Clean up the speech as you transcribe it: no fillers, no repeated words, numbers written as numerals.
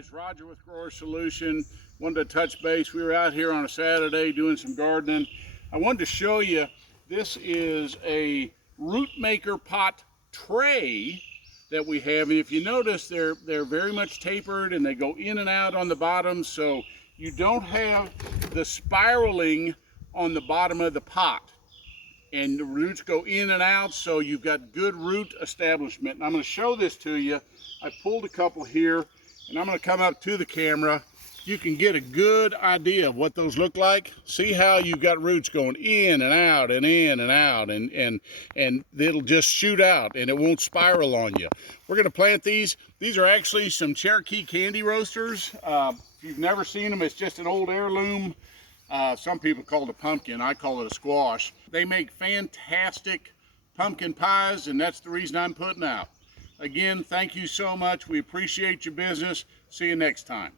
It's Roger with Grower Solution. Wanted to touch base. We were out here on a Saturday doing some gardening. I wanted to show you, this is a root maker pot tray that we have. And if you notice, they're very much tapered and they go in and out on the bottom, so you don't have the spiraling on the bottom of the pot. And the roots go in and out, so you've got good root establishment. And I'm going to show this to you. I pulled a couple here, and I'm going to come up to the camera. You can get a good idea of what those look like. See how you've got roots going in and out and in and out, and it'll just shoot out and it won't spiral on you. We're going to plant these. These are actually some Cherokee candy roasters. If you've never seen them, it's just an old heirloom. Some people call it a pumpkin. I call it a squash. They make fantastic pumpkin pies, and that's the reason I'm putting out. Again, thank you so much. We appreciate your business. See you next time.